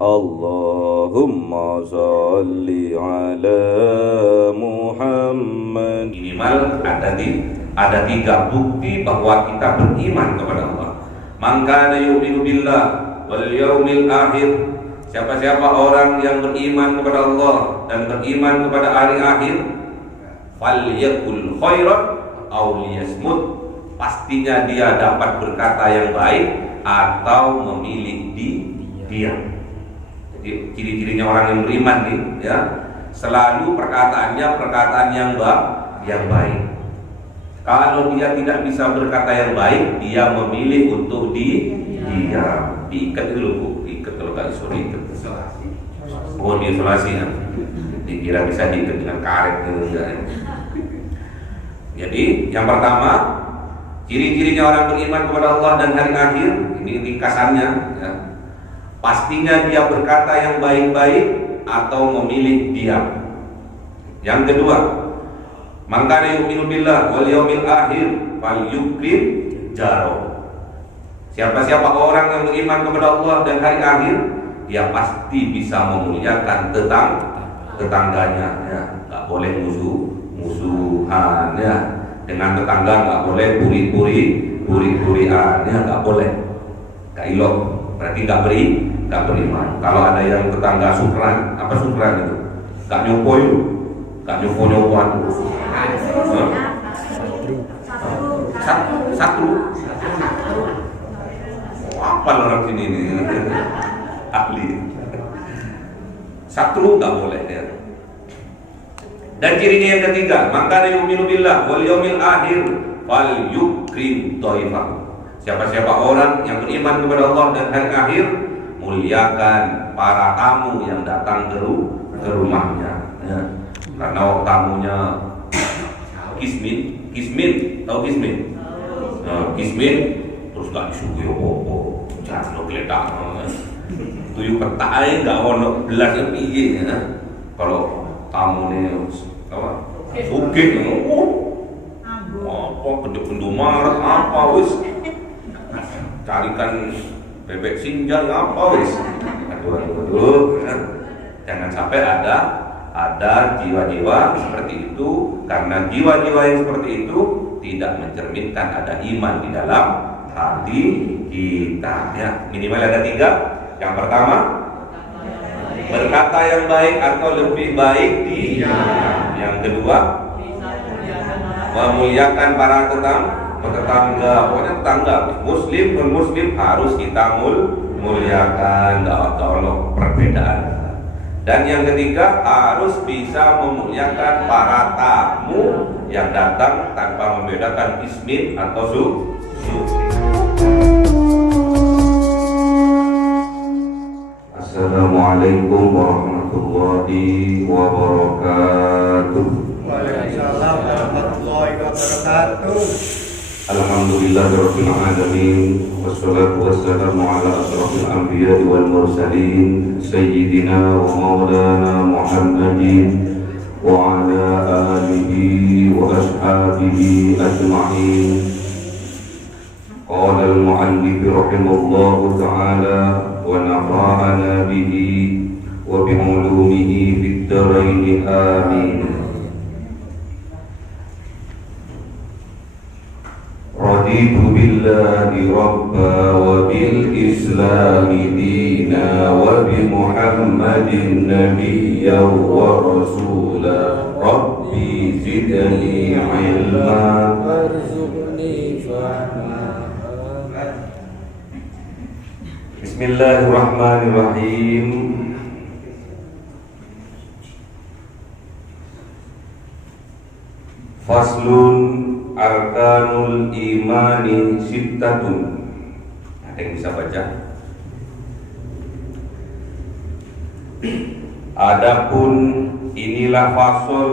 Allahumma sholli ala Muhammad. Minimal ada tiga bukti bahwa kita beriman kepada Allah. Man kana yu'minu billah wal yaumil akhir. Siapa-siapa orang yang beriman kepada Allah dan beriman kepada hari akhir, falyakul khairan aw liyasmut. Pastinya dia dapat berkata yang baik atau memilih diam. Jadi ciri-cirinya orang yang beriman nih, ya, selalu perkataannya perkataan yang baik. Kalau dia tidak bisa berkata yang baik, dia memilih untuk diam. Diikat dulu, Bu. Diikat kalau tak disuruh ikat. Oh, diisolasi ya. Dikira bisa diikat dengan karet gitu ya. Jadi yang pertama, ciri-cirinya orang beriman kepada Allah dan hari akhir, ini ringkasannya, ya. Pastinya dia berkata yang baik-baik atau memilih diam. Yang kedua, man kana yu'minu billah wal yaumil akhir falyukrim jaro. Siapa-siapa orang yang beriman kepada Allah dan hari akhir, dia pasti bisa memuliakan tetangganya, ya. Gak boleh musuhan, ya. Dengan tetangga gak boleh puri-purian, ya, gak boleh. Gak ilok, berarti gak beriman. Kalau ada yang tetangga sukran, apa sukran itu? Gak nyopo-nyopoan. Satu. Apa orang sini ini? Ahli. Satu nggak boleh, ya. Dan cirinya yang ketiga, maka yu'minu billah wal yaumil akhir fal yukrim dhaifah. Siapa-siapa orang yang beriman kepada Allah dan hari akhir, muliakan para tamu yang datang ke rumahnya, ya. Karena tamunya kismin, tahu kismin? Kismin terus gak disuguhi apa-apa, jangan lo geledak, tujuh petak aja gak ono belas yang piye, ya. Kalau tamu nih apa? Sugih, apa penduk marah apa wis, carikan bebek sinjal apa wis. Aduh, jangan sampai ada jiwa-jiwa seperti itu, karena jiwa-jiwa yang seperti itu tidak mencerminkan ada iman di dalam hati kita, ya. Minimal ada tiga. Yang pertama, berkata yang baik atau lebih baik diam. Yang kedua, memuliakan para tetangga. Pokoknya tetangga, muslim non muslim harus kita muliakan, gak ono perbedaan. Dan yang ketiga, harus bisa memuliakan para tamu yang datang tanpa membedakan ismin atau suku. Assalamualaikum warahmatullahi wabarakatuh. Waalaikumsalam warahmatullahi wabarakatuh. Alhamdulillahirabbil alamin, wassalatu wassalamu ala asrofil anbiya'i wal mursalin, sayyidina wa maulana Muhammadin wa ala alihi wa ashabihi ajma'in. Qala al-mu'allif rahimahullahu ta'ala wa nafa'ana bihi wa bi'ulumihi fid dharain amin. Raditu billahi rabba wa bil islami dina wa bi Muhammadin nabiyya wa rasula. Rabbi zidni ilma warzuqni fahma. Bismillahirrahmanirrahim. Faslun arkanul imani sittatun. Ada yang bisa baca? Adapun inilah fasal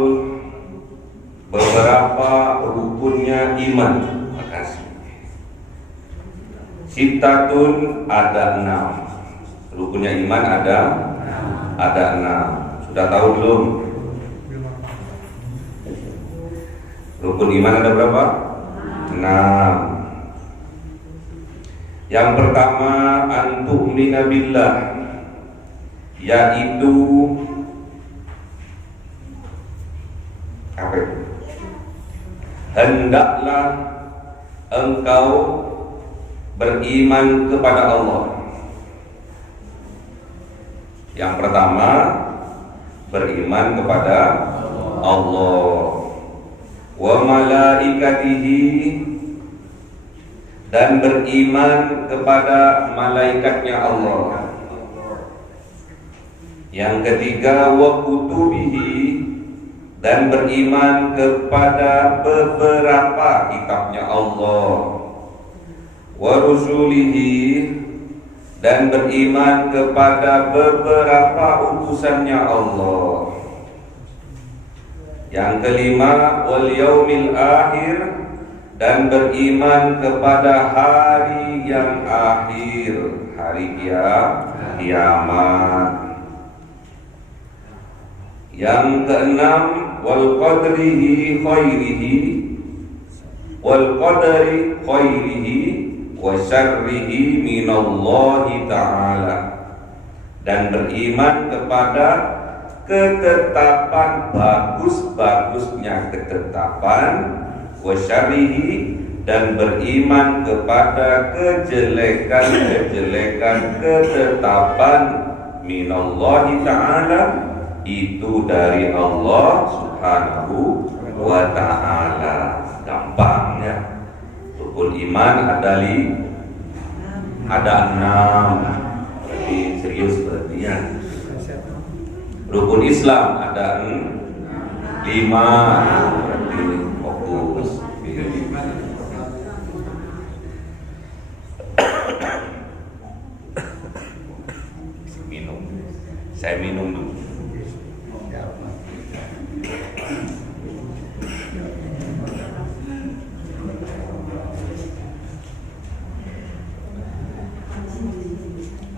beberapa rukunnya iman. Makasih. Sittatun ada 6. Rukunnya iman ada 6. Sudah tahu belum? Rukun iman ada berapa? 6. Yang pertama, antu'mina billah, yaitu apa itu? Hendaklah engkau beriman kepada Allah. Yang pertama, beriman kepada Allah, wa malaikatihi, dan beriman kepada malaikatnya Allah. Yang ketiga, wa kutubihi, dan beriman kepada beberapa kitabnya Allah, wa rusulihi, dan beriman kepada beberapa utusannya Allah. Yang kelima, wal yaumil akhir, dan beriman kepada hari yang akhir, hari kiamat. Yang keenam, wal qadri khairihi wa syarrihi minallahi ta'ala, dan beriman kepada ketetapan bagus-bagusnya ketetapan, wa syarrihi, dan beriman kepada kejelekan-kejelekan ketetapan minallahi ta'ala, itu dari Allah subhanahu wa ta'ala. Gampangnya, rukun iman ada 6. Jadi serius berarti ya. Rukun Islam ada 5. Berarti fokus. Minum. Saya minum dulu.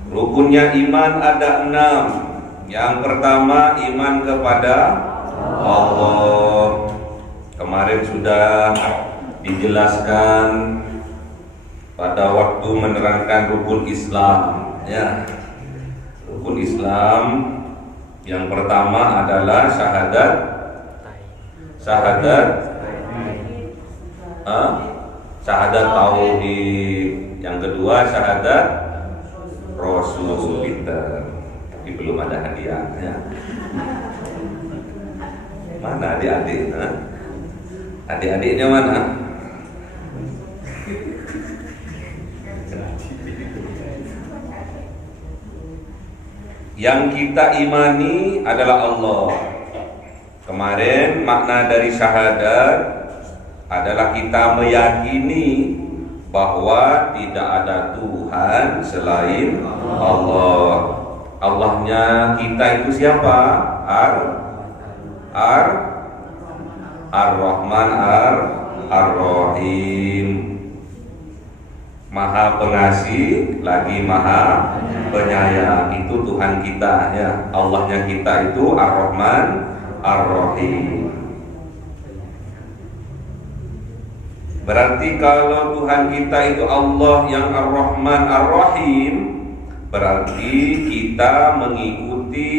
Rukunnya iman ada 6. Yang pertama, iman kepada Allah. Kemarin sudah dijelaskan pada waktu menerangkan rukun Islam ya. Rukun Islam yang pertama adalah syahadat tauhid. Yang kedua syahadat Rasul kita, tapi belum ada hadiahnya. Mana adik-adik? Adik-adiknya mana? Yang kita imani adalah Allah. Kemarin makna dari syahadat adalah kita meyakini bahwa tidak ada Tuhan selain Allah. Allahnya kita itu siapa? Ar-Rahman Ar-Rahim. Maha pengasih lagi maha penyayang. Itu Tuhan kita ya. Allahnya kita itu Ar-Rahman Ar-Rahim. Berarti kalau Tuhan kita itu Allah yang Ar-Rahman Ar-Rahim, berarti kita mengikuti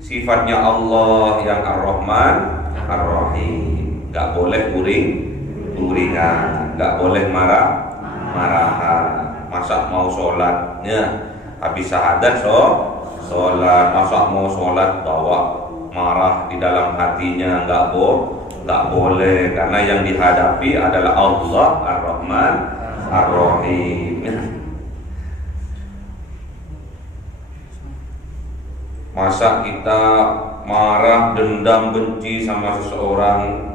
sifatnya Allah yang Ar-Rahman Ar-Rahim. Gak boleh uringan, gak boleh marahan. Masa mau sholatnya habis syahadat sholat, masa mau sholat bawa marah di dalam hatinya, gak boleh, karena yang dihadapi adalah Allah Ar-Rahman Ar-Rahim. Masa kita marah, dendam, benci sama seseorang,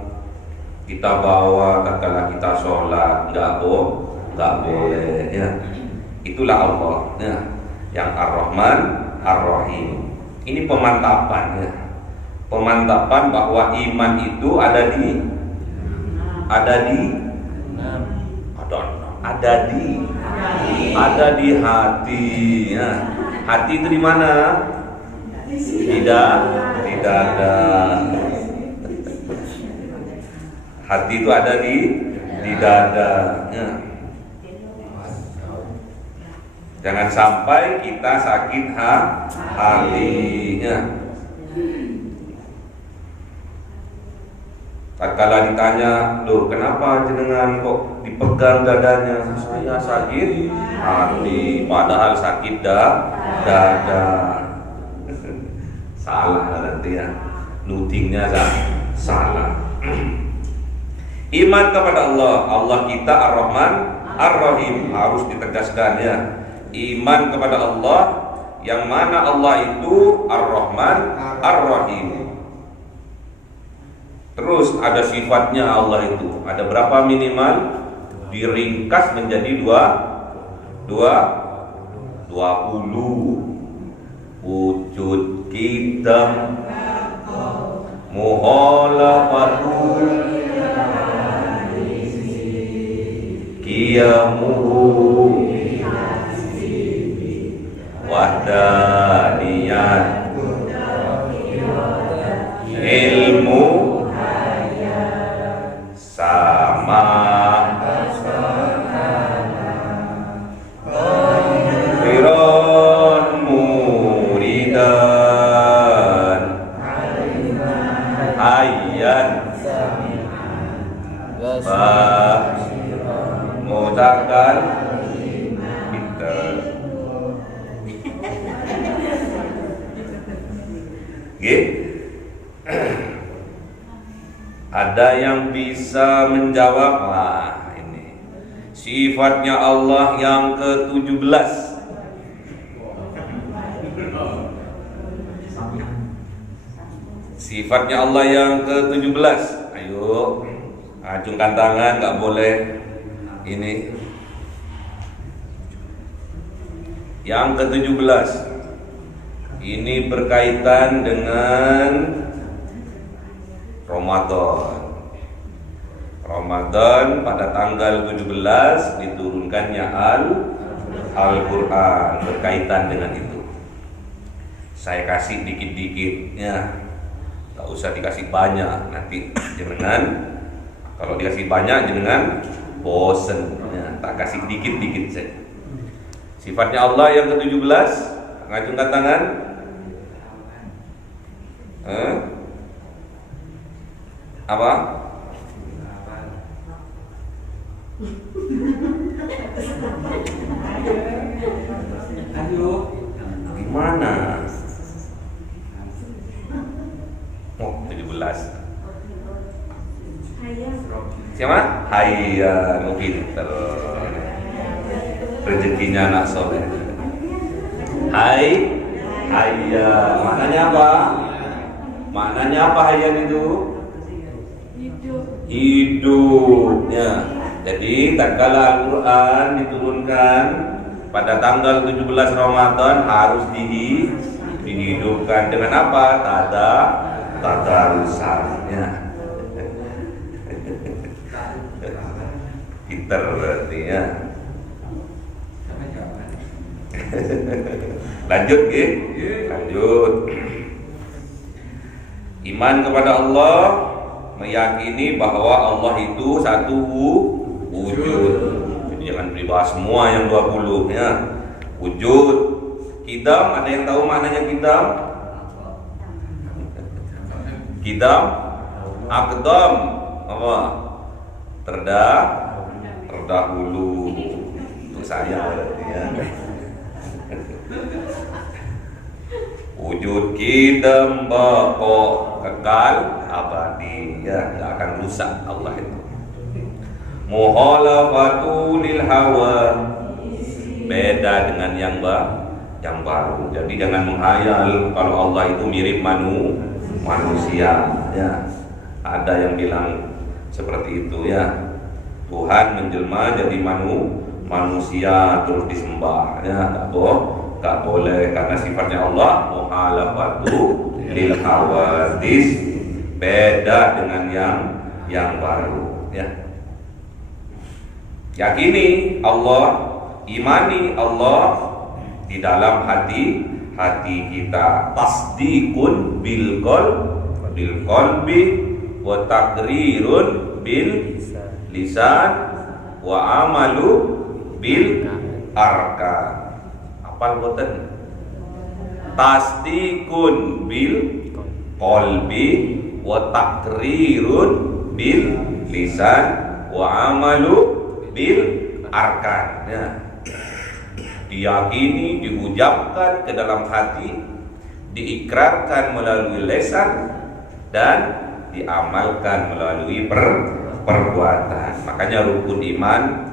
kita bawa tatkala kita sholat, nggak boleh ya. Itulah Allah ya, yang Ar-Rahman Ar-Rahim. Ini pemantapan ya. Pemantapan bahwa iman itu ada di hati ya. Hati itu di mana? Di dada. Hati itu ada di dada ya. Jangan sampai kita sakit hatinya. Tatkala ditanya, loh kenapa jenengan kok dipegang dadanya? Saya sakit hati, padahal sakit dada. Salah nanti ya, nutingnya salah. Iman kepada Allah, Allah kita Ar-Rahman Ar-Rahim, harus ditegaskan ya. Iman kepada Allah, yang mana Allah itu Ar-Rahman Ar-Rahim. Terus ada sifatnya Allah itu. Ada berapa minimal? Diringkas menjadi 20. Wujud kita muhalafatul qiyamuhu wahdaniyat ilmu sama firon muridan ayat mutakan kita ada yang bisa menjawab. Wah, ini sifatnya Allah yang ke-17. Sifatnya Allah yang ke-17. Ayo, acungkan tangan, nggak boleh ini. Yang ke-17 ini berkaitan dengan Ramadan pada tanggal 17 diturunkannya Al-Quran, berkaitan dengan itu. Saya kasih dikit-dikit ya, gak usah dikasih banyak, nanti jenengan kalau dikasih banyak jenengan bosen ya, tak kasih dikit-dikit saja. Sifatnya Allah yang ke-17, ngacungkan tangan. Apa? Aduh, gimana? Oh, 17. Siapa? Hayya, mungkin rezekinya anak soleh. Hayya, maknanya apa? Maknanya apa hayyan itu? Hidupnya. Jadi tatkala Al-Quran diturunkan pada tanggal 17 Ramadan harus dihidupkan dengan apa? Tadarusannya. Pinter berarti ya. Lanjut lanjut. Iman kepada Allah, meyakini bahwa Allah itu satu wujud. Jadi jangan dibahas semua yang 20 ya. Wujud. Qidam, ada yang tahu maknanya qidam? Qidam, aqdam, apa? Terdahulu. Untuk saya berarti ya. Wujud qidam baqa, kekal abadi ya, tidak akan rusak Allah itu. Muhalafatu lil hawa, beda dengan yang baru. Jadi jangan menghayal kalau Allah itu mirip manusia ya. Ada yang bilang seperti itu ya. Tuhan menjelma jadi manusia terus disembah ya, enggak boleh karena sifatnya Allah muhalafatu lil hawadis, beda dengan yang baru ya. Yakini Allah, imani Allah di dalam hati kita, tasdiqun bil qalbi wa taqrirun bil lisan wa amalu bil arkan. Apal boten? Tasdikun bil qalbi wa taqrirun bil lisan wa amalu bil arkan. Ya. Diyakini, diucapkan ke dalam hati, diikrarkan melalui lisan, dan diamalkan melalui perbuatan. Makanya rukun iman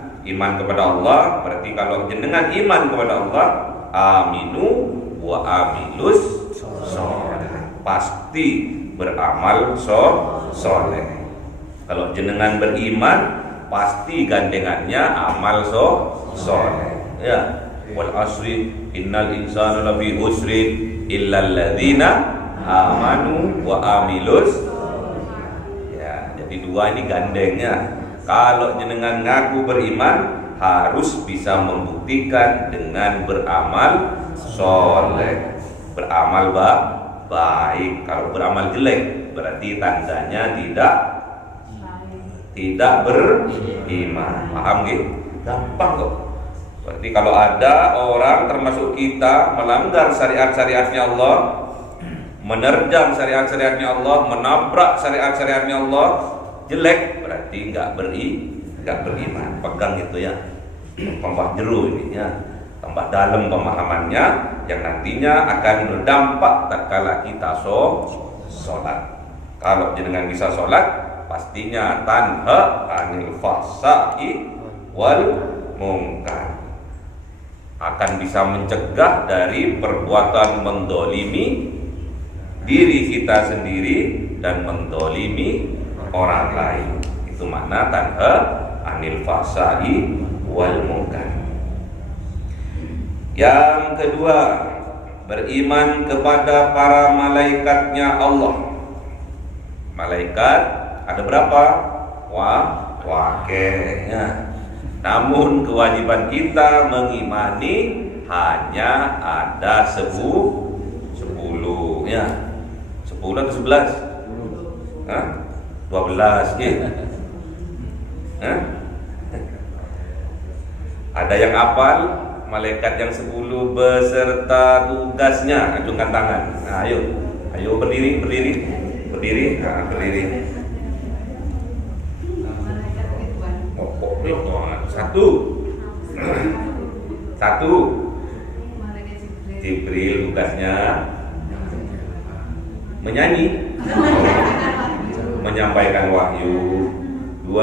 kepada Allah. Berarti kalau jenengan iman kepada Allah, aminu wa amilus sholeh, pasti beramal soleh. Kalau jenengan beriman, pasti gandengannya amal soleh. Ya. Wal asri innal insana lafi usrin illal ladzina amanu wa amilus. Ya, jadi dua ini gandengnya. Kalau jenengan ngaku beriman, harus bisa membuktikan dengan beramal soleh, beramal baik. Kalau beramal jelek, berarti tandanya tidak beriman. Paham gitu? Gampang kok. Berarti kalau ada orang termasuk kita melanggar syariat-syariatnya Allah, menerjang syariat-syariatnya Allah, menabrak syariat-syariatnya Allah, jelek, berarti nggak beriman. Pegang itu ya, tambah jeru ini ya, tambah dalam pemahamannya yang nantinya akan berdampak tatkala kita sholat. Kalau jenengan bisa sholat, pastinya tanha anil fahsai wal munkar, akan bisa mencegah dari perbuatan mendolimi diri kita sendiri dan mendolimi orang lain. Itu makna tanha anil fahsai wal munkar. Yang kedua, beriman kepada para malaikatnya Allah. Malaikat ada berapa? Wakilnya. Namun kewajiban kita mengimani hanya ada 10 ya. 10 atau 11? 12 ya. Ada yang hafal malaikat yang 10 beserta tugasnya? Acungkan tangan. Nah, ayo berdiri. Nah, berdiri. Satu. Jibril tugasnya menyanyi, menyampaikan wahyu. 2.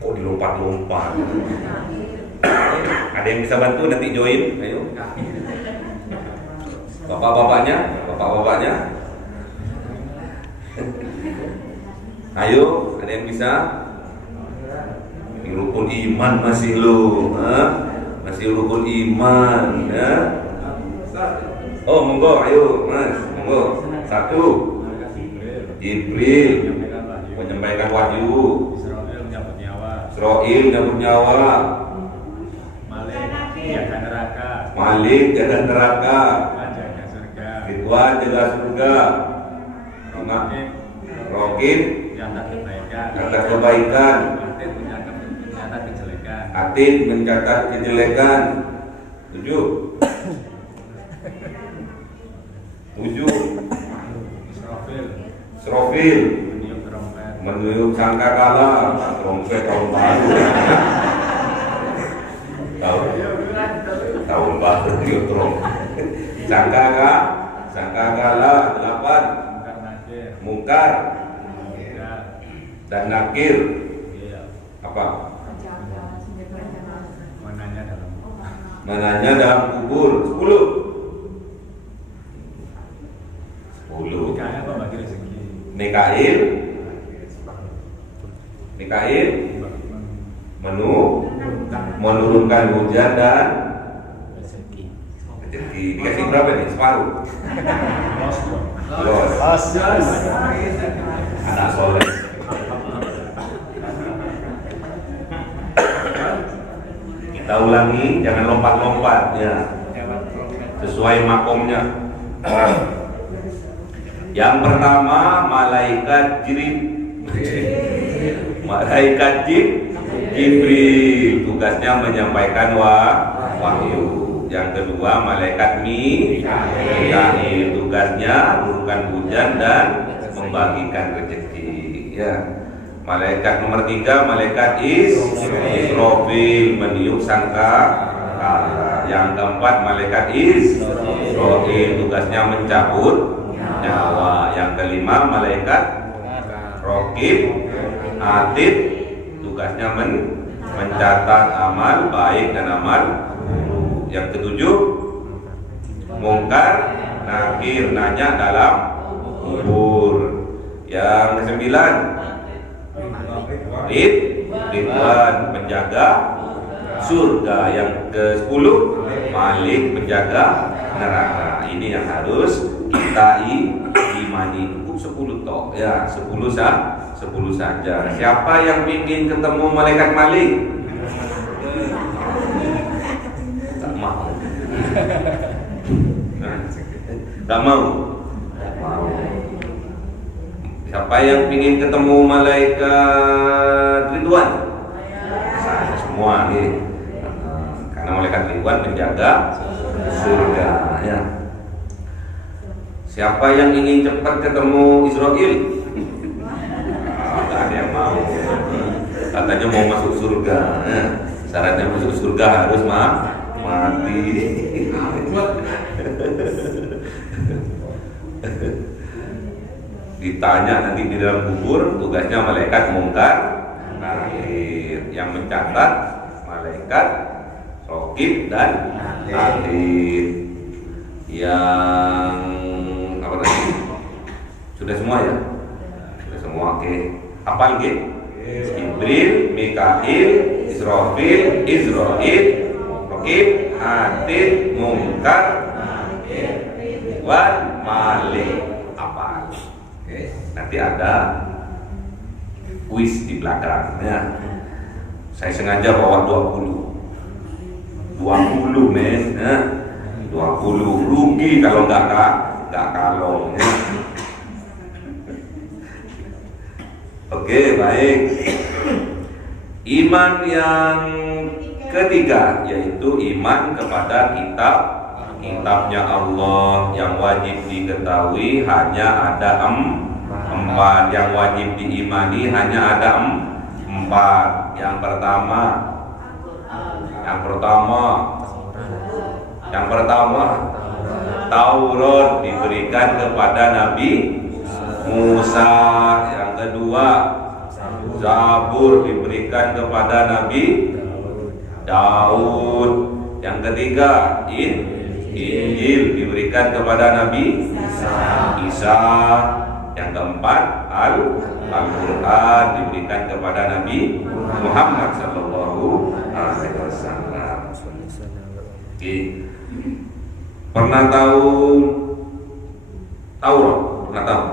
Kok dilompat-lompat? Ada yang bisa bantu nanti join? Ayo. Bapak-bapaknya. Ayo, ada yang bisa? Ini rukun iman masih lu, masih rukun iman, ya. Oh, monggo, ayo, Mas, monggo. 1. Jibril menyampaikan wahyu. Israil menyambut nyawa. Malik jaga neraka. Ridwan jaga surga. Rokib mencatat kebaikan. Atid mencatat kejelekan. 7. Israfil meniup sangkakala. Trompet tahun baru. Tahun baru tiup trompet. Sangkakala 8. Mungkar dan nakir. Apa? Menanya dalam kubur. 10. Mikail menurunkan hujan dan rezeki. Dikasih berapa nih? Separuh. Los. Anak soleh. Kita ulangi, jangan lompat-lompat ya. Sesuai makomnya. Yang pertama malaikat Jibril. Jibril, tugasnya menyampaikan wahyu. Yang kedua malaikat Mikail, tugasnya menurunkan hujan dan membagikan rezeki. Ya. Malaikat nomor 3 malaikat Israfil, meniup sangkakala. Yang keempat malaikat Israfil, tugasnya mencabut nyawa. Yang kelima malaikat Raqib Atid, tugasnya mencatat amal baik dan amal buruk. Yang ketujuh Mungkar Nakir, nanya dalam kubur. Yang kesembilan Ridwan, menjaga surga. Yang ke-10 Malik, menjaga neraka. Ini yang harus kita imani. 10 toh ya, 10 saja. Siapa yang ingin ketemu malaikat Malik? Tak mau. Tak mau. Siapa yang ingin ketemu malaikat Ridwan? Saya semua nih. Karena malaikat Ridwan menjaga surga ya. Siapa yang ingin cepat ketemu Israel? Gak ada yang mau. Katanya mau masuk surga. Syaratnya masuk surga harus mati. Ditanya nanti di dalam kubur, tugasnya malaikat Mungkar Nakir, yang mencatat malaikat Raqib dan Atid. Yang apa tadi? Sudah semua ya? Sudah semua, oke. Hafal nggih? Jibril, Mikail, Israfil, Raqib, Atid, Mungkar, Ridwan, Malik. Hafal. Oke. Nanti ada kuis di belakang ya. Saya sengaja bawa 20 men ya. 20 rugi kalau nggak kalau ya. Oke, baik. Iman yang ketiga yaitu iman kepada kitabnya Allah. Yang wajib diketahui hanya ada 4. Yang wajib diimani hanya ada 4. Yang pertama Taurat diberikan kepada Nabi Musa. Yang kedua Zabur diberikan kepada Nabi Daud. Yang ketiga Injil diberikan kepada Nabi Isa. Yang keempat Al-Quran diberikan kepada Nabi Muhammad sallallahu alaihi wasallam. Pernah tahu Taurat? Pernah tahu?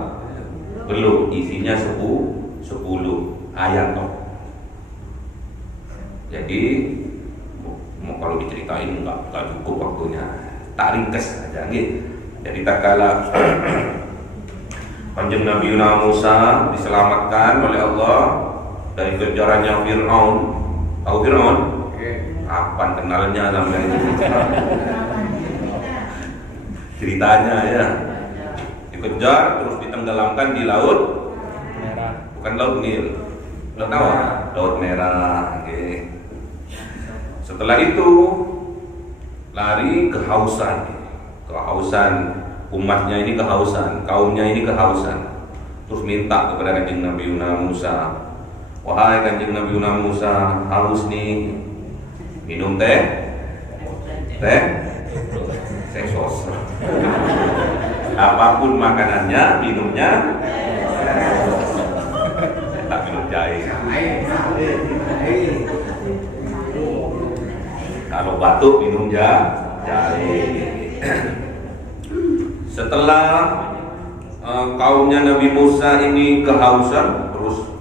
Belum, isinya 10 ayat toh. Jadi kalau diceritain nggak cukup waktunya. Tak ringkes aja nggih. Jadi tak kala Kanjeng Nabi Musa diselamatkan oleh Allah dari kejarannya Fir'aun. Tahu Fir'aun? Kapan kenalnya namanya? Ceritanya ya, dikejar terus ditenggelamkan di laut merah, bukan laut Nil, laut apa? Laut Merah. Oke. Setelah itu lari kehausan umatnya ini kehausan, kaumnya ini kehausan, terus minta kepada Kanjeng Nabi Musa, wahai Kanjeng Nabi Musa, haus nih, minum teh sos. Apapun makanannya, minumnya tak minum jahe. Kalau batuk minum jahe. Setelah kaumnya Nabi Musa ini kehausan, terus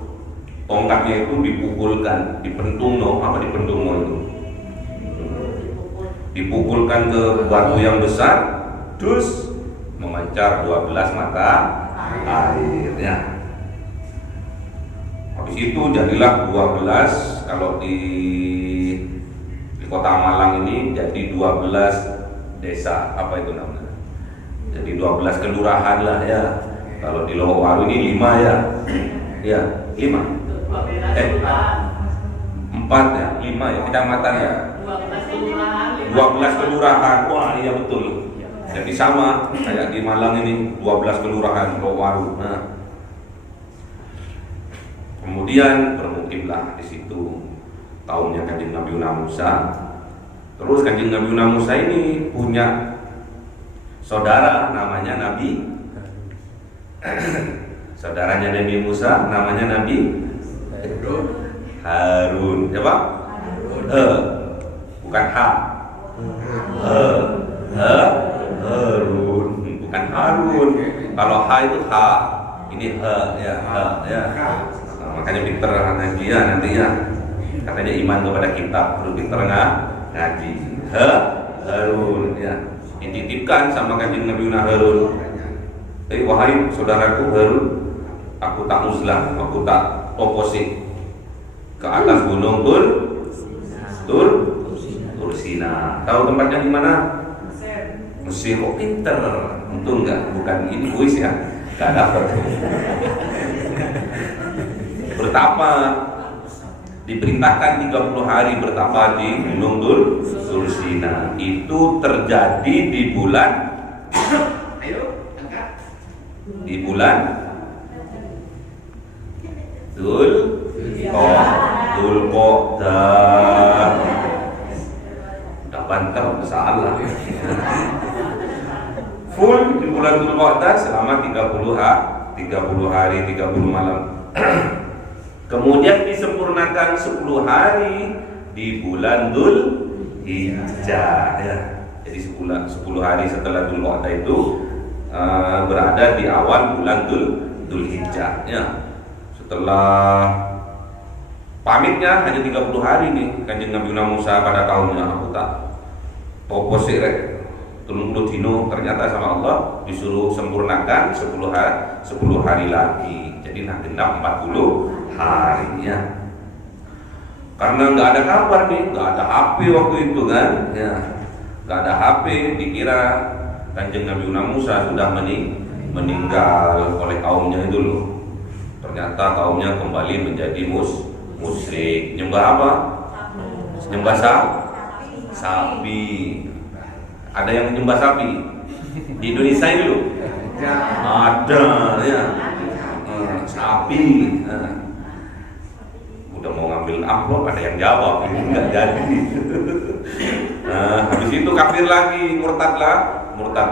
tongkatnya itu dipukulkan, dipentung itu. Dipukulkan ke batu yang besar, terus memancar 12 mata airnya. Habis itu jadilah 12 kalau di Kota Malang ini jadi 12 desa, apa itu namanya? Jadi 12 kelurahan lah ya. Kalau di Lowaru ini 5 ya. Ya, 5. 4 ya, 5 ya, kecamatan ya. 12 kelurahan. Wah, iya betul. Jadi sama kayak di Malang ini 12 kelurahan Lowaru. Nah. Kemudian bermukimlah di situ kaumnya Kanjeng Nabi Musa. Terus Kanjeng Nabi Musa ini punya saudara namanya Nabi. Saudaranya Nabi Musa namanya Nabi Harun. Siapa? Bukan Harun, bukan Harun. Kalau itu ini ya. Nah, makanya pinter ngaji ya nantinya. Katanya iman kepada kitab, perlu pinter ngaji. Harun ya. Dititipkan sama Kanjeng Nabi Harun. Wahai saudaraku Harun, aku tak muslah, aku tak opposite ke atas gunung Tur Sina. Tahu tempatnya di mana? Mesir. Kok pinter? Untung enggak, bukan ini kuis ya. Enggak dapat. Bertapa, diperintahkan 30 hari bertapa di gunung Tur Sina. Itu terjadi di bulan Dzulqa'dah. Udah banter salah. Full di bulan Dzulqa'dah selama 30 hari 30 malam. Kemudian disempurnakan 10 hari di bulan Dzulhijjah ya. Jadi 10 hari setelah Dzulqa'dah itu berada di awal bulan Dzulhijjah ya. Setelah pamitnya hanya 30 hari nih Kanjeng Nabi Musa pada kaumnya, aku tak topo sirek 30 dino, ternyata sama Allah disuruh sempurnakan 10 hari lagi. Jadi genap 40 harinya. Karena nggak ada kabar nih, nggak ada HP waktu itu kan ya. Nggak ada HP, dikira Kanjeng Nabi Musa sudah meninggal oleh kaumnya itu loh. Ternyata kaumnya kembali menjadi musyrik. Nyembah apa? Nyembah sapi. Ada yang menyembah sapi di Indonesia ini loh. Ada ya. Sapi. Udah mau ngambil amplop, ada yang jawab, ini nggak jadi. Nah, habis itu kafir lagi, murtad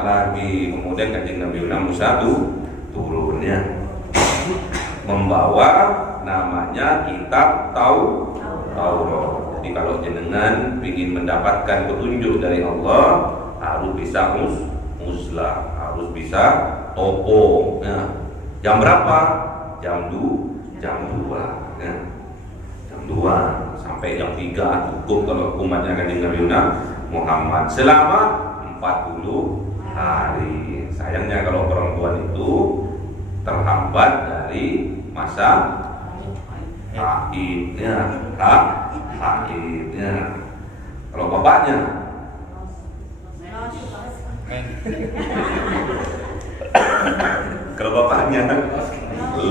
lagi. Kemudian Kanjeng Nabi Musa turunnya membawa namanya kitab Taurat. Jadi kalau jenengan ingin mendapatkan petunjuk dari Allah, harus bisa muslah, harus bisa topo. Nah, jam berapa? Jam 2 ya. Jam 2 sampai jam 3 cukup kalau umatnya Kanjeng Nabi Muhammad selama 40 hari. Sayangnya kalau perempuan itu terhambat dari masa haidnya. Kalau bapaknya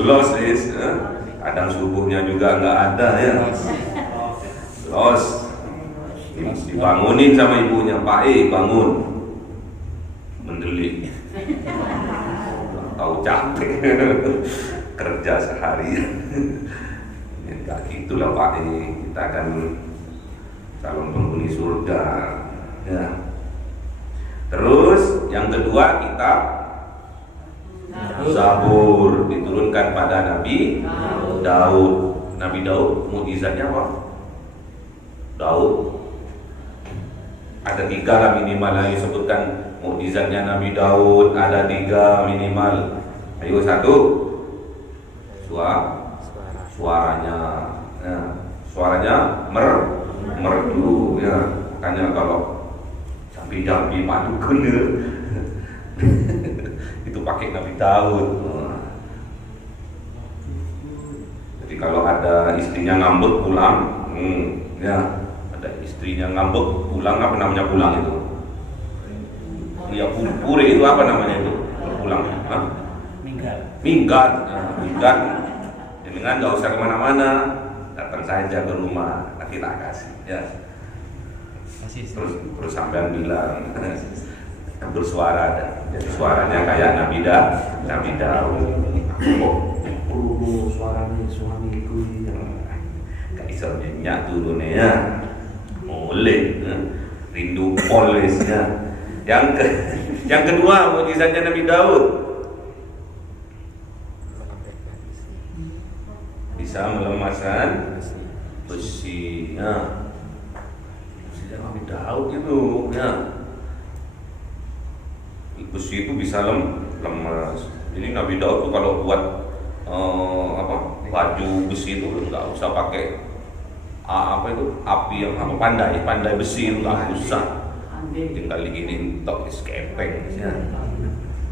los kadang subuhnya juga nggak ada ya, los dibangunin sama ibunya, Pak bangun, mendelik, tahu capek kerja seharian. Ya gitulah Pak, kita akan calon penghuni surga ya. Terus yang kedua kitab Zabur diturunkan pada Nabi Daud. Nabi Daud mukjizatnya apa? Daud ada 3 lah minimal yang disebutkan mukjizatnya Nabi Daud, ada 3 minimal. Ayo, 1 suaranya ya. Suaranya merdu ya. Makanya kalau jambi madu guna itu pakai Nabi Daud. Jadi kalau ada istrinya ngambek pulang, Ya, ada istrinya ngambek, pulang apa namanya pulang itu? Ya pure itu apa namanya itu? Pulang. Minggat. Nah, minggat. Jangan nggak usah kemana-mana, datang saja ke rumah, nanti tak kasih. Ya. Terus sampean bilang bersuara, jadi suaranya kayak Nabi Daud. Oh, suaranya suamiku ini. Gak iso nyenyak turunnya ya. Boleh. Rindu polisnya. Yang kedua mukjizatnya Nabi Daud, bisa melemahkan besi. Ya. Nabi Daud itu ya. Besi itu bisa lemas. Ini Nabi Daud tuh kalau buat baju besi itu nggak usah pakai api yang pandai besi itu nggak usah, tinggal digini tok kepeng ya.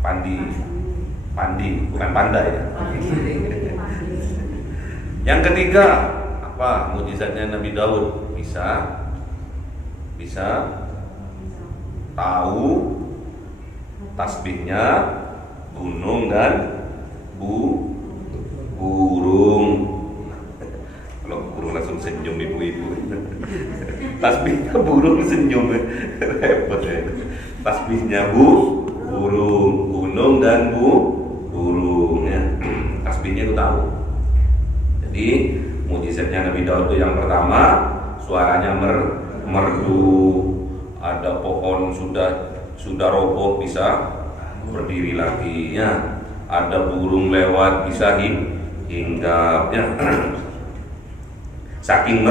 Pandi bukan pandai ya. Yang ketiga apa mukjizatnya Nabi Daud, bisa tahu tasbihnya gunung dan burung. Kalau burung langsung senyum ibu-ibu. Tasbihnya burung senyum, repot ya. Tasbihnya burung, gunung dan burung ya. Tasbihnya itu tahu. Jadi mukjizatnya Nabi Daud itu yang pertama, suaranya merdu, ada pohon sudah roboh bisa berdiri lagi ya. Ada burung lewat bisa hinggap ya. Saking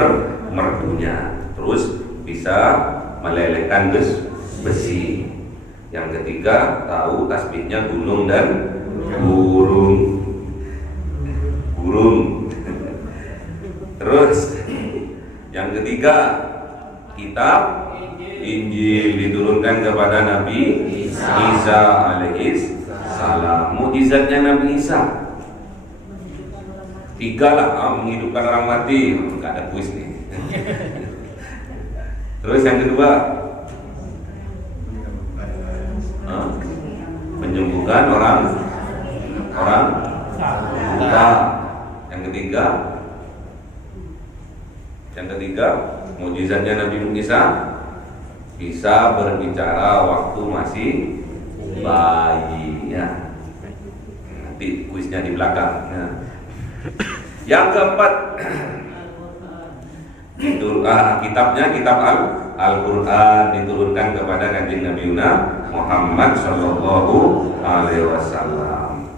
merdunya. Terus bisa melelehkan besi. Yang ketiga tahu tasbihnya gunung dan burung. Terus yang ketiga kitab Injil diturunkan kepada Nabi Isa alaihis salam. Mukjizatnya Nabi Isa 3 lah, menghidupkan orang mati. Nggak ada kuis nih. Terus yang kedua menyembuhkan orang buta. Yang ketiga mukjizatnya Nabi Isa bisa berbicara waktu masih bayi ya. Nanti kuisnya di belakang ya. Yang keempat kitabnya kitab Al-Quran diturunkan kepada kanjeng Nabi Muhammad Sallallahu Alaihi Wasallam.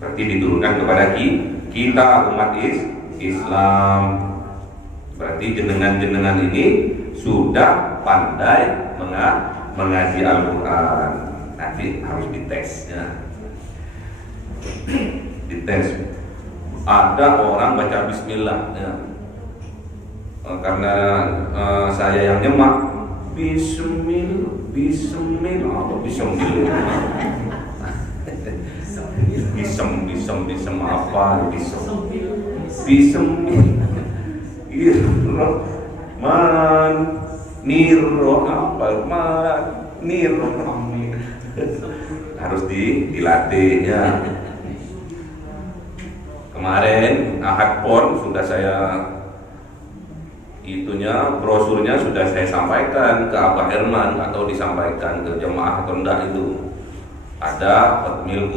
Berarti diturunkan kepada kita umat Islam. Berarti jenengan ini sudah pandai mengaji Al-Quran. Nanti harus dites ya. Dites. Ada orang baca Bismillah ya. Karena saya yang nyemak Bismillah apa harus dilatih ya. Kemarin Ahad Pon sudah saya brosurnya sudah saya sampaikan ke Abah Herman, atau disampaikan ke jemaah atau enggak itu. Ada Khatmil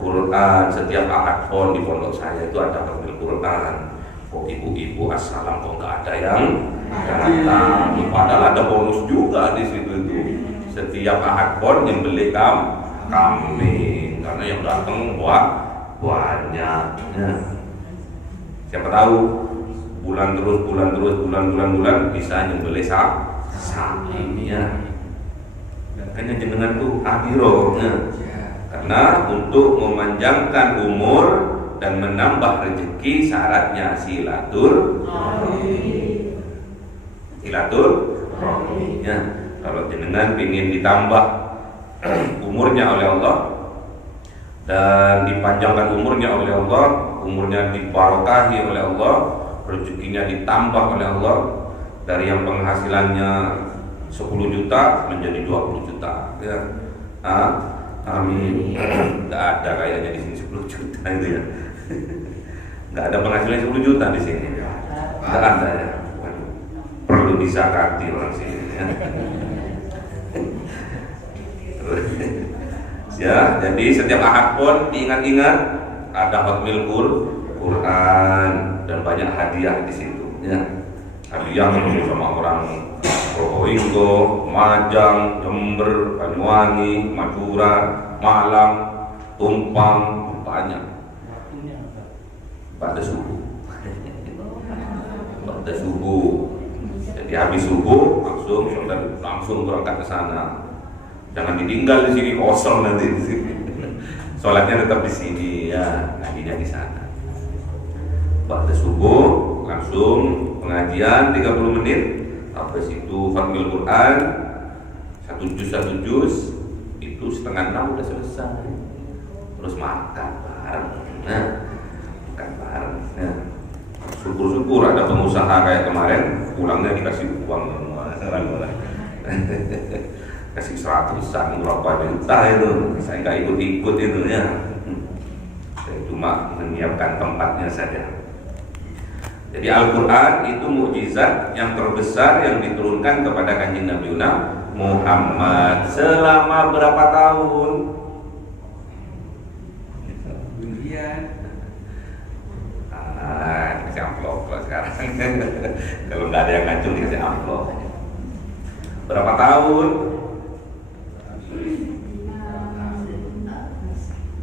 Quran setiap Ahad Pon di pondok saya itu ada Khatmil Quran. Kok ibu-ibu assalam kok nggak ada yang datang? Padahal ada bonus juga di situ itu. Setiap Ahad Pon yang beli kambing, karena yang datang banyak. Ya. Siapa tahu bulan bisa nyembelih sapi ya. Makanya jenengan tuh akhiro ya. Karena untuk memanjangkan umur dan menambah rezeki syaratnya silaturahmi ya. Kalau jenengan ingin ditambah umurnya oleh Allah dan dipanjangkan umurnya oleh Allah, umurnya dibarokahi oleh Allah, rezekinya ditambah oleh Allah dari yang penghasilannya 10 juta menjadi 20 juta ya. Amin. Nggak ada kayaknya di sini 10 juta itu ya. Nggak ada penghasilan 10 juta di sini. Nggak ada ya. Perlu disakati orang sini ya. Ya, jadi setiap Ahad pun diingat-ingat ada hotmil Quran dan banyak hadiah di situ ya. Hadiah ketemu sama orang Probolinggo, Majang, Jember, Banyuwangi, Madura, Malang, Tumpang, banyak. Pada subuh. Pada subuh. Jadi habis subuh langsung berangkat ke sana. Jangan ditinggal di sini kosong nanti di sini. Sholatnya tetap di sini ya, ngajinya di sana. Pada subuh langsung pengajian 30 menit. Habis itu khatmil Quran 1 juz itu 5:30 udah selesai. Terus makan bareng. Nah, makan bareng. Nah, syukur-syukur ada pengusaha kayak kemarin pulangnya dikasih uang orang-orang. Kasih 100-an berapa juta itu. Saya nggak ikut-ikut itu ya. Saya cuma menyiapkan tempatnya saja. Jadi Al-Quran itu mukjizat yang terbesar yang diturunkan kepada Kanjeng Nabi Muhammad selama berapa tahun? Kasih amplop kalau sekarang. Kalau nggak ada yang ngacung dikasih amplop. Berapa tahun?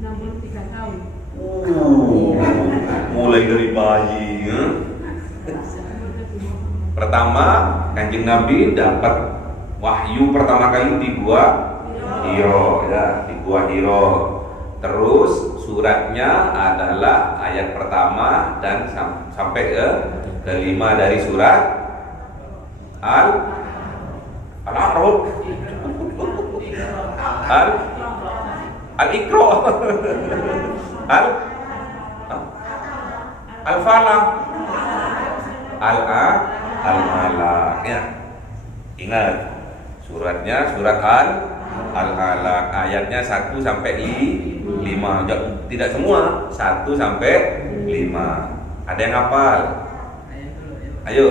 63 tahun. Mulai dari bayi ya? Pertama, Kanjeng Nabi dapat wahyu pertama kali di Gua Hiro ya, di Gua Hiro. Terus suratnya adalah ayat pertama dan sampai kelima dari surat Al-A'raf. Al-Iqra. Al-Falaq. Al-Alaq ya. Ingat suratnya surat Al-Alaq, ayatnya 1 sampai 5. Tidak semua, 1 sampai 5. Ada yang hafal? Ayo.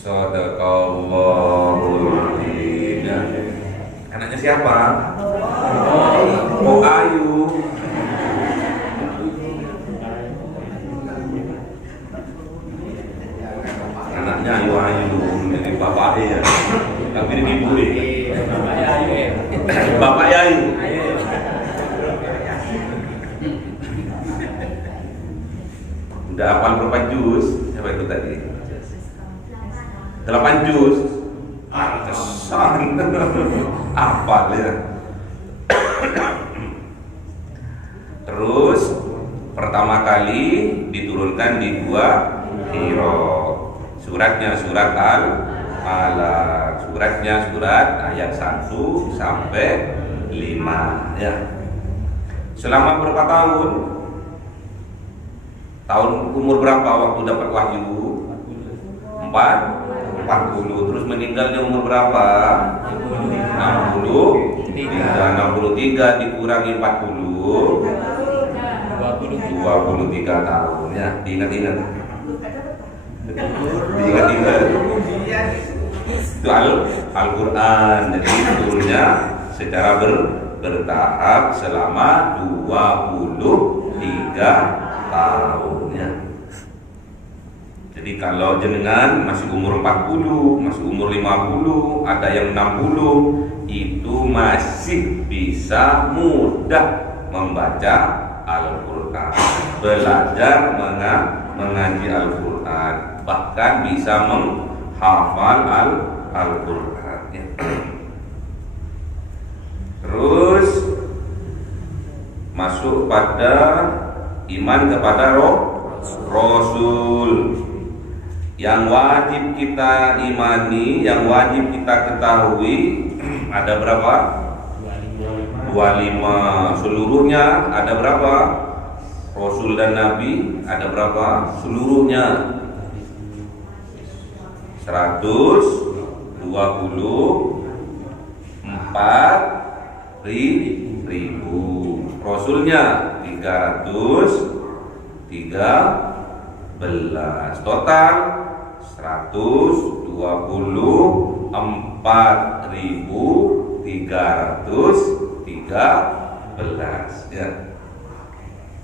Shadaqallahul adzim. Anaknya siapa? Oh Ayu. Anaknya Ayu. Ini bapaknya ya. Tapi ini ibu nih. Bapak Ayu. Udah hafal berapa juz? Siapa itu tadi? 8 juz. Pantesan. Apa ya? Terus pertama kali diturunkan di Gua Hiro. Suratnya surat Al-Alaq. Suratnya surat ayat 1 sampai 5 ya. Selama berapa tahun? Tahun umur berapa waktu dapat wahyu? 40. Terus meninggalnya umur berapa? 63 dikurangi 40 23 tahun ya. Diingat-ingat. Diingat-ingat. Itu Al-Quran. Jadi turunnya secara bertahap selama 23 tahun ya. Jadi kalau jenengan masih umur 40, masih umur 50, ada yang 60, itu masih bisa mudah membaca Al-Quran, belajar mengaji Al-Quran, bahkan bisa menghafal Al-Quran ya. Terus masuk pada iman kepada Rasul. Yang wajib kita imani, yang wajib kita ketahui ada berapa? 25. Seluruhnya ada berapa? Rasul dan Nabi ada berapa? Seluruhnya 124.000. Rasulnya 313. Total 124.313 ya.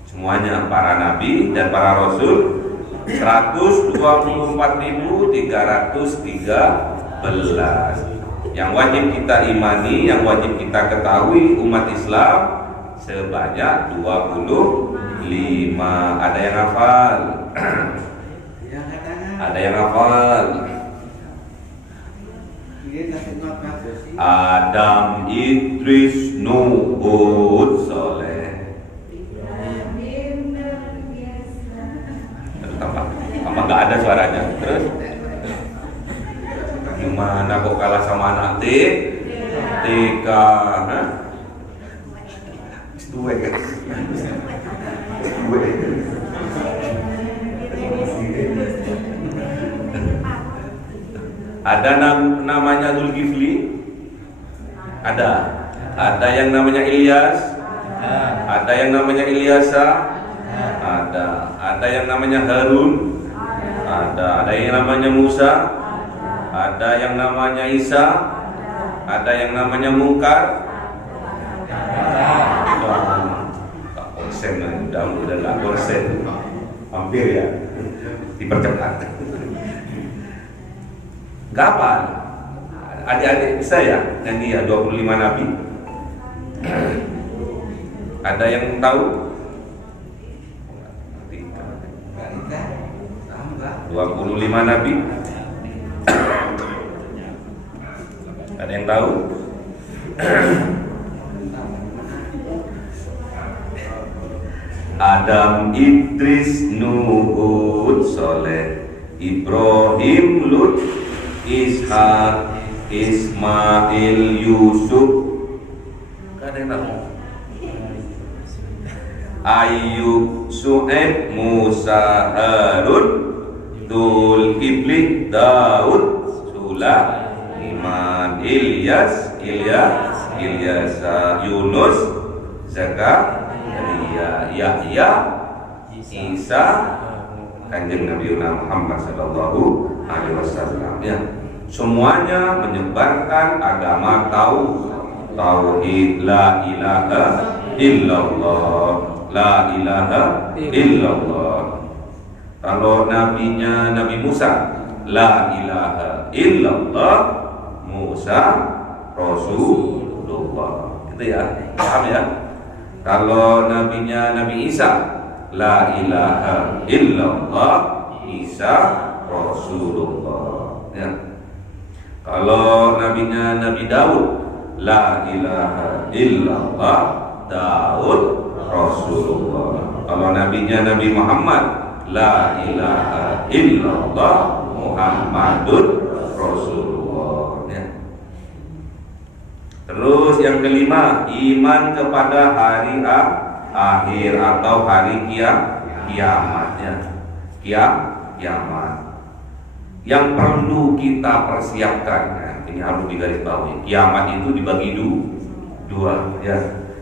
Semuanya para nabi dan para rasul 124.313. Yang wajib kita imani, yang wajib kita ketahui umat Islam sebanyak 25. Ada yang hafal? Ada yang hafal? Adam, Idris, Nuh, Hud, Soleh. Tambah nggak ada suaranya. Terus gimana kok kalah sama anak TK? Dua kan? Ada namanya Zulkifli? Ada yang namanya Ilyas? Ada yang namanya Ilyasa? Ada yang namanya Harun? Ada yang namanya Musa? Ada yang namanya Isa? Ada yang namanya Mungkar? Tak konsen, udah nggak konsen. Hampir ya, dipercepat. Kapan? Adik-adik bisa ya nyanyi ya 25 nabi? Ada yang tahu? 25 nabi? Ada yang tahu? Adam, Idris, Nuh, Hud, Soleh, Ibrahim, Lut, Ishak, Ismail, Yusuf. Gak ada yang tahu? Ayub, Su'aib, Musa, Harun, Dzulkifli, Daud, Sulaiman, Ilyasa, Yunus, Zakaria, Yahya, Isa, Kanjeng Nabi Muhammad sallallahu alaihi wasallam ya. Semuanya menyebarkan agama tauhid, la ilaha illallah, la ilaha illallah. Kalau nabinya Nabi Musa, la ilaha illallah, Musa Rasulullah. Itu ya, paham ya? Kalau nabinya Nabi Isa, la ilaha illallah, Isa Rasulullah ya. Kalau nabinya Nabi Daud, la ilaha illallah, Daud Rasulullah. Kalau nabinya Nabi Muhammad, la ilaha illallah, Muhammadur Rasulullah ya. Terus yang kelima, iman kepada hari akhir atau hari kiamatnya. Kiamat yang perlu kita persiapkan ya, ini harus digarisbawahi. Kiamat itu dibagi dua ya.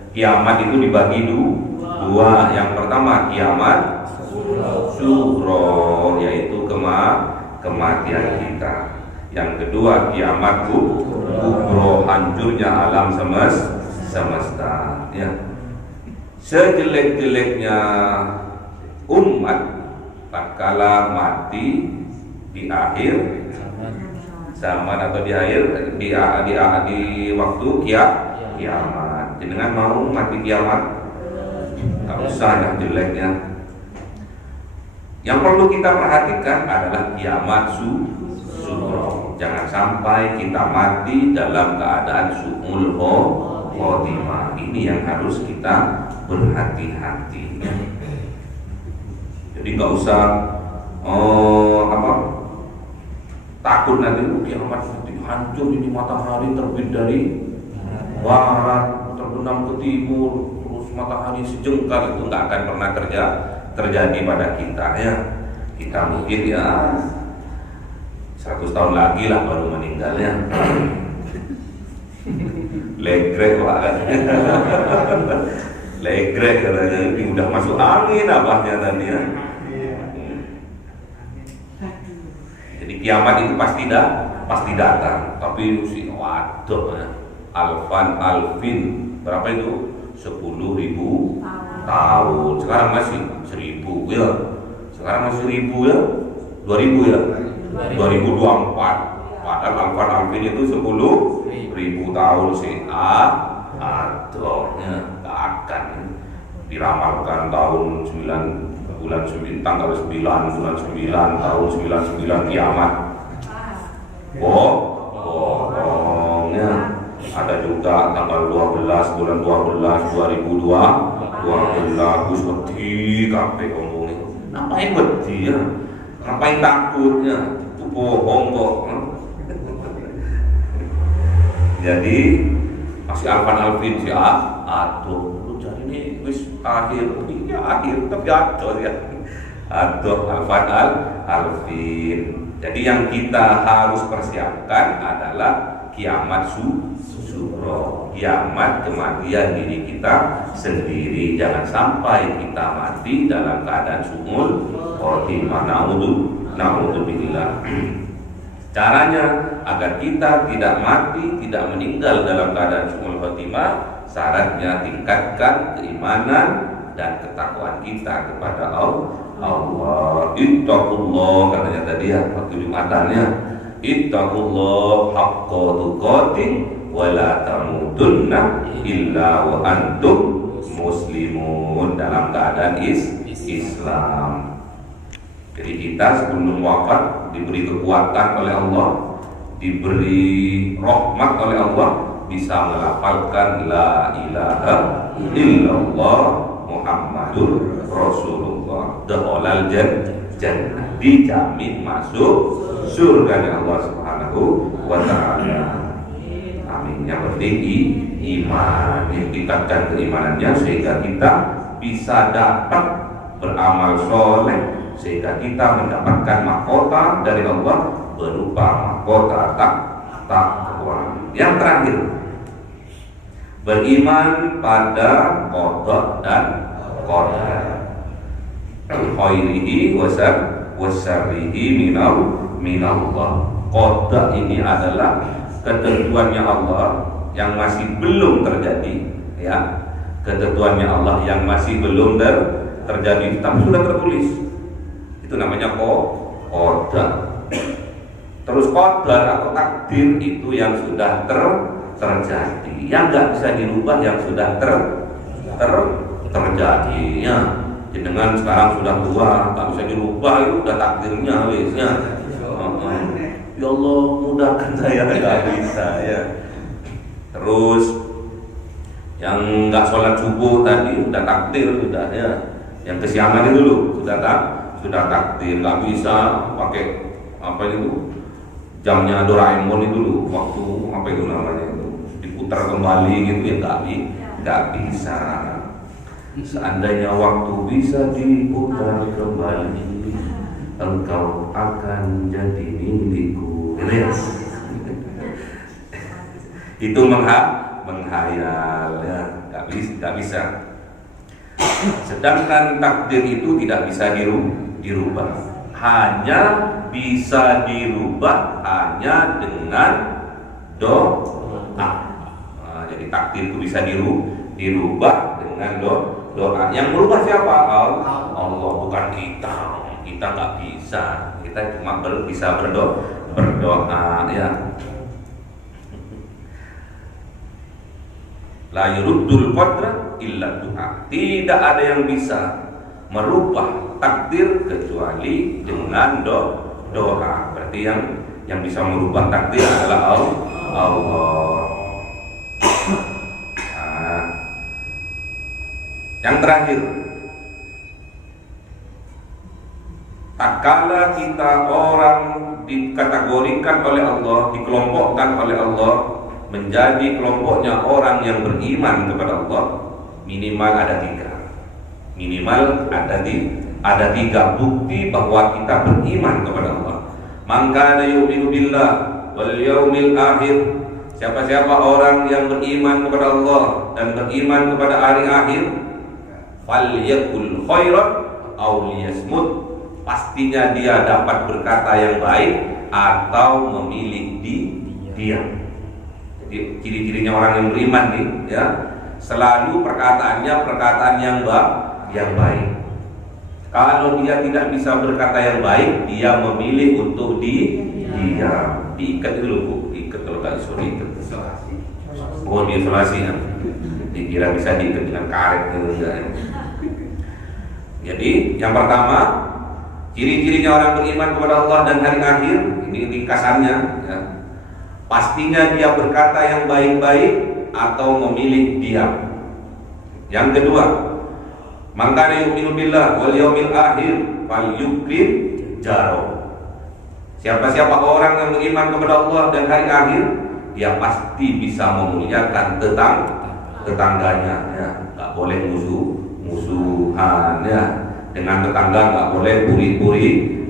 Kiamat itu dibagi dua. Yang pertama kiamat sugro, yaitu kematian kita. Yang kedua kiamat kubro, hancurnya alam semesta ya. Sejelek-jeleknya umat tatkala mati di akhir zaman atau di waktu kiamat. Jenengan mau mati kiamat? Tak usah dah jeleknya. Yang perlu kita perhatikan adalah kiamat sugro. Jangan sampai kita mati dalam keadaan su'ul khotimah. Ini yang harus kita berhati-hati. Jadi nggak usah takut nanti kiamat nanti hancur ini matahari terbit dari barat terbenam ke timur terus matahari sejengkal, itu nggak akan pernah terjadi pada kita ya. Kita mungkin ya 100 tahun lagi lah baru meninggalnya. Legrek pak kan. Legrek katanya, ini udah masuk angin abahnya tadi ya. Jadi kiamat itu pasti datang, tapi si waduh ya. Alfin berapa itu? 10.000 tahun. Sekarang masih 1.000 ya. Sekarang masih 1.000 ya. 2.000 ya. 2024. Padahal Alfin itu 10.000 tahun sih. Aduhnya gak akan diramalkan tahun 9 bulan 9 tanggal 9 bulan 9 tahun 99 kiamat. Bohongnya. Ada juga tanggal 12 bulan 12 2012 Gus wedi kabeh ngomongnya. Ngapain wedi ya? Ngapain takutnya? Itu bohong kok. Jadi masih Alfin si aduh lu cari ini wis akhir. Iya akhir tapi aduh ya. Aduh Alfin. Jadi yang kita harus persiapkan adalah kiamat suro, kiamat kematian diri kita sendiri. Jangan sampai kita mati dalam keadaan su'ul khotimah. Na'udzubillah. Caranya agar kita tidak mati, tidak meninggal dalam keadaan su'ul khotimah, syaratnya tingkatkan keimanan dan ketakwaan kita kepada Allah. Ittaqullah katanya tadi ya waktu Jumatannya. Ittaqullah haqqa tuqatih wa la tamutunna illa wa antum muslimun, dalam keadaan Islam. Jadi kita sebelum wafat diberi kekuatan oleh Allah, diberi rahmat oleh Allah, bisa melafalkan la ilaha illallah Muhammadur Rasulullah. Dakhalal jannah, dijamin masuk surga Allah Subhanahu wa ta'ala. Amin. Yang penting iman, tingkatkan keimanannya sehingga kita bisa dapat beramal soleh, sehingga kita mendapatkan mahkota dari Allah berupa mahkota takwa. Yang terakhir, beriman pada qada dan qadar, khairihi wa syarrihi minallah. Qada ini adalah ketentuannya Allah yang masih belum terjadi ya. Ketentuannya Allah yang masih belum terjadi tapi sudah tertulis. Itu namanya qada. Terus qadar atau takdir itu yang sudah terjadi, yang nggak bisa dirubah, yang sudah terjadi ya. Dengan sekarang sudah tua, tak bisa dirubah, itu udah takdirnya wesnya. Ya Allah mudahkan saya, nggak bisa ya. Terus yang nggak sholat subuh tadi udah takdir sudah ya. Yang kesiangan itu dulu sudah takdir, nggak bisa pakai apa itu jamnya Doraemon itu dulu, waktu apa itu namanya itu diputar kembali gitu ya, nggak bisa. Seandainya waktu bisa diputar kembali, engkau akan jadi milikku. Itu menghayal ya, nggak bisa. Sedangkan takdir itu tidak bisa dirubah, hanya bisa dirubah hanya dengan doa. Nah, jadi takdir itu bisa dirubah dengan doa. Yang merubah siapa? Allah, bukan kita. Kita nggak bisa. Kita cuma bisa berdoa ya. La yuruddul qadra illa du'a. Tidak ada yang bisa merubah takdir kecuali dengan doa. Berarti yang bisa merubah takdir adalah Allah. Nah, yang terakhir, tatkala kita orang dikategorikan oleh Allah, dikelompokkan oleh Allah menjadi kelompoknya orang yang beriman kepada Allah, minimal ada tiga. Minimal ada tiga bukti bahwa kita beriman kepada Allah. Man kana yu'minu billah wal yaumil akhir. Siapa-siapa orang yang beriman kepada Allah dan beriman kepada hari akhir, falyakul khairan aw liyasmut. Pastinya dia dapat berkata yang baik atau memilih diam. Jadi ciri-cirinya orang yang beriman nih, ya, selalu perkataannya perkataan yang baik. Kalau dia tidak bisa berkata yang baik, dia memilih untuk diam. Diikat dulu, Bu. Diikat kalau nggak disuruh diikat. Oh, diisolasi ya. Dikira bisa diikat dengan karet gitu ya. Jadi yang pertama, ciri-cirinya orang beriman kepada Allah dan hari akhir, ini ringkasannya, ya. Pastinya dia berkata yang baik-baik atau memilih diam. Yang kedua, man kana yu'minu billah wal yaumil akhir falyukrim jaro. Siapa-siapa orang yang beriman kepada Allah dan hari akhir, dia pasti bisa memuliakan tetangganya, ya. Nggak boleh musuhan, ya. Dengan tetangga nggak boleh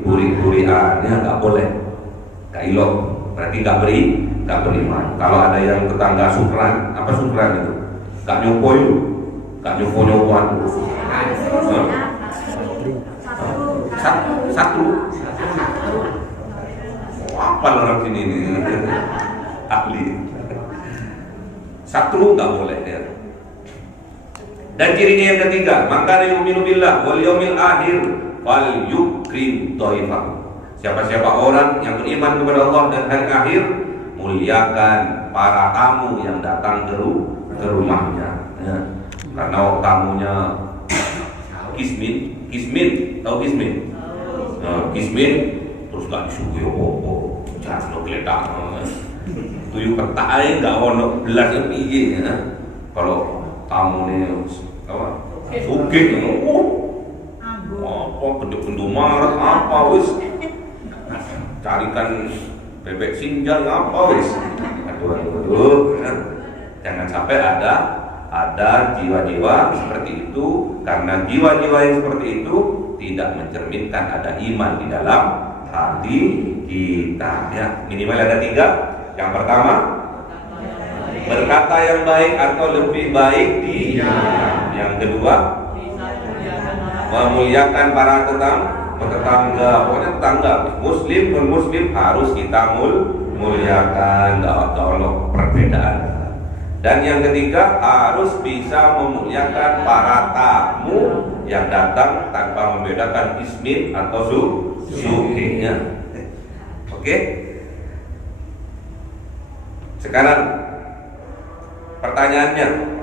puri-purian, ya, nggak boleh. Nggak ilok, berarti nggak beriman. Kalau ada yang tetangga sukran, apa sukran itu? Nggak nyopo-nyopoan. Satu. Apa orang sini ini? Ahli. Satu nggak boleh, ya. Dan cirinya yang ketiga, maka yu'minu billah wal yaumil akhir fal yukrim dhaifah. Siapa-siapa orang yang beriman kepada Allah dan hari akhir, muliakan para tamu yang datang ke rumahnya, ya. Karena tamunya kismin, tahu kismin? Nah, kismin terus gak disuguhi apa-apa, jangan lo geledak. Tuyu petak aja gak ono belas yang piye, ya. Kalau tamu nih apa? Sugih, apa benda-benda marah apa wis? Carikan bebek sinjal apa wis? Aduh, ya. Jangan sampai ada jiwa-jiwa seperti itu, karena jiwa-jiwa yang seperti itu tidak mencerminkan ada iman di dalam hati kita, ya. Minimal ada tiga. Yang pertama, berkata yang baik atau lebih baik diam. Yang kedua, memuliakan para tetangga. Pokoknya tetangga, muslim non muslim harus kita muliakan, gak ono perbedaan. Dan yang ketiga, harus bisa memuliakan para tamu yang datang tanpa membedakan ismin atau sugihnya. Oke? Sekarang pertanyaannya,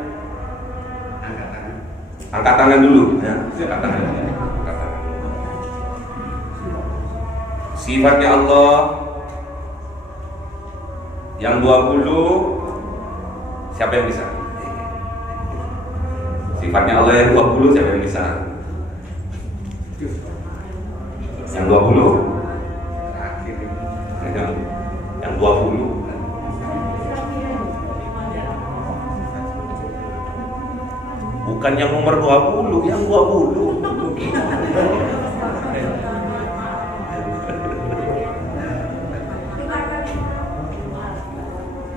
angkat tangan dulu, ya. Angkat tangan. Sifatnya Allah yang 20, siapa yang bisa? Sifatnya Allah yang 20, siapa yang bisa? Yang 20? Yang 20. Bukan yang nomor 20, yang 20.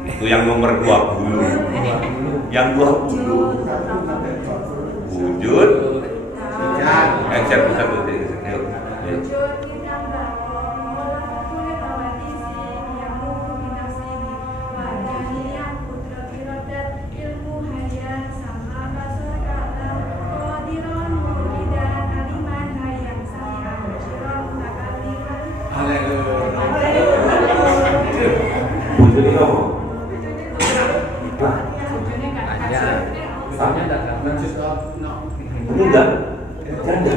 Itu yang nomor 20. Yang 20. Wujud. Satu. Ayo. Wujudnya apa? Enggak, janda.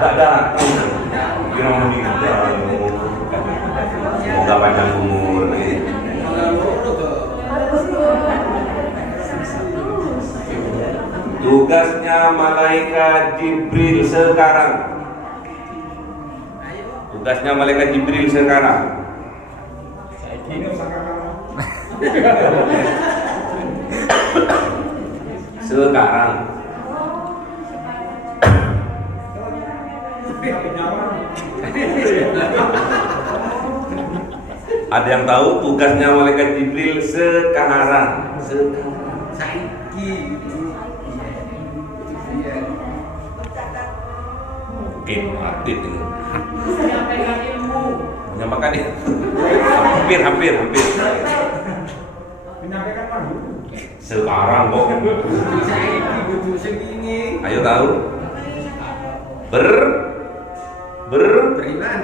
Tak ada. Kira mau nikah. Semoga panjang umur. Tugasnya malaikat Jibril sekarang. Tugasnya malaikat Jibril sekarang. Sekarang. Ada yang tahu tugasnya malaikat Jibril sekarang? Mungkin adit ini. Menyampaikan ilmu. Menyampaikan ini. Hampir. Menyampaikan apa? Sekarang kok. Ayo tahu. Beriman.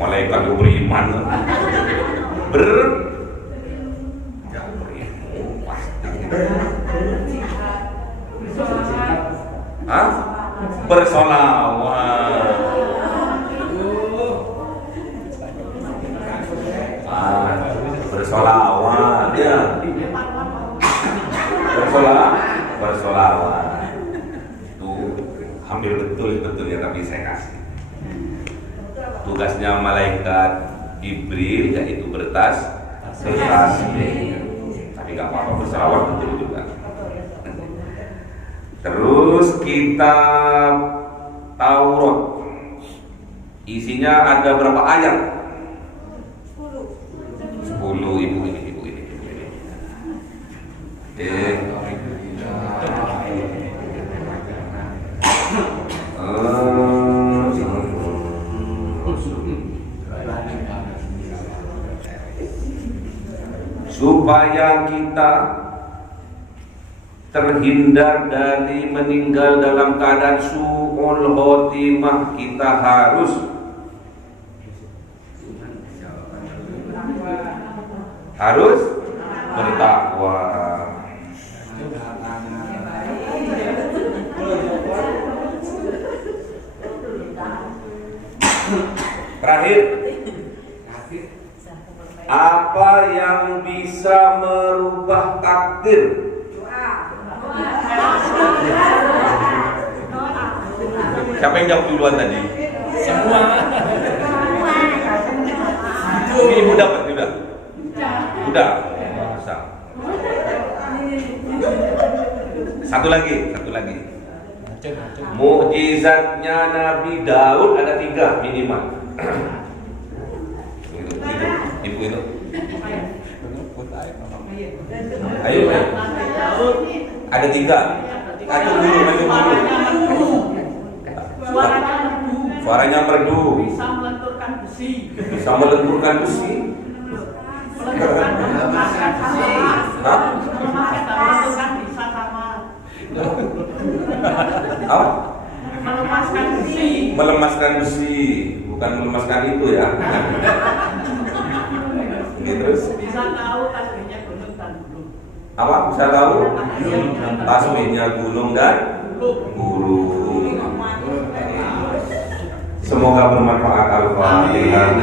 Malaikat itu beriman. Hah? Bersolawat. Bersolawat ya. Bersolawat. Tuh, hampir betul ya, tapi saya kasih. Tugasnya malaikat Jibril yaitu bertasbih. Tapi gak apa-apa, bersolawat betul juga. Terus kitab Taurat, isinya ada berapa ayat? 10. Ibu ini. Supaya kita terhindar dari meninggal dalam keadaan su'ul khotimah, kita harus bertakwa. Terakhir, apa yang bisa merubah takdir? Siapa yang jawab duluan tadi? Semua. Ini ibu dapat juga. Udah. Masa. Satu lagi. Mukjizatnya Nabi Daud ada 3 minimal. Ibu itu. Ayo. Ada 3. Maju dulu. Suaranya merdu. Bisa melenturkan besi. Melenturkan besi. Hah? Melepaskan bisa sama. Apa? Melepaskan besi. Bukan melemaskan itu ya. Ini terus. Bisa tahu tasbihnya gunung dan gunung. Apa? Bisa tahu? Tasbihnya gunung dan gunung. Semoga bermanfaat. Al-Fatihah.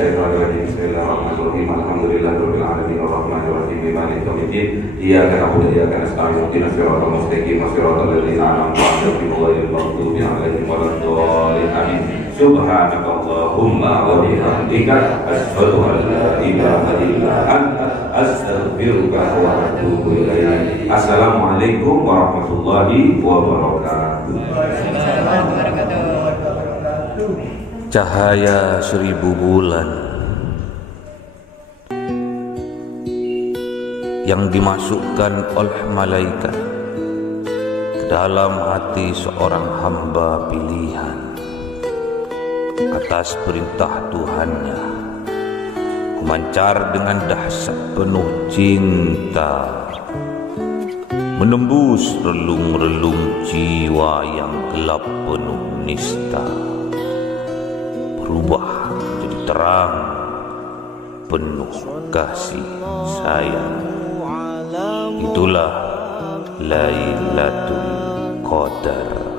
Bismillahirrahmanirrahim. Alhamdulillahirabbil alamin arrahmanir rahim maliki yaumiddin. Iyyaka na'budu wa iyyaka nasta'in. Ihdinas siratal mustaqim, siratal ladzina an'amta 'alaihim ghairil maghdubi 'alaihim waladdallin. Amin. Subhanakallahumma wa bihamdika asyhadu an la ilaha illa anta astaghfiruka wa atubu ilaik. Assalamualaikum warahmatullahi wabarakatuh. Cahaya 1000 bulan yang dimasukkan oleh malaikat ke dalam hati seorang hamba pilihan atas perintah Tuhannya, memancar dengan dahsyat penuh cinta, menembus relung-relung jiwa yang gelap penuh nista, berubah menjadi terang penuh kasih sayang. Itulah Lailatul Qadar.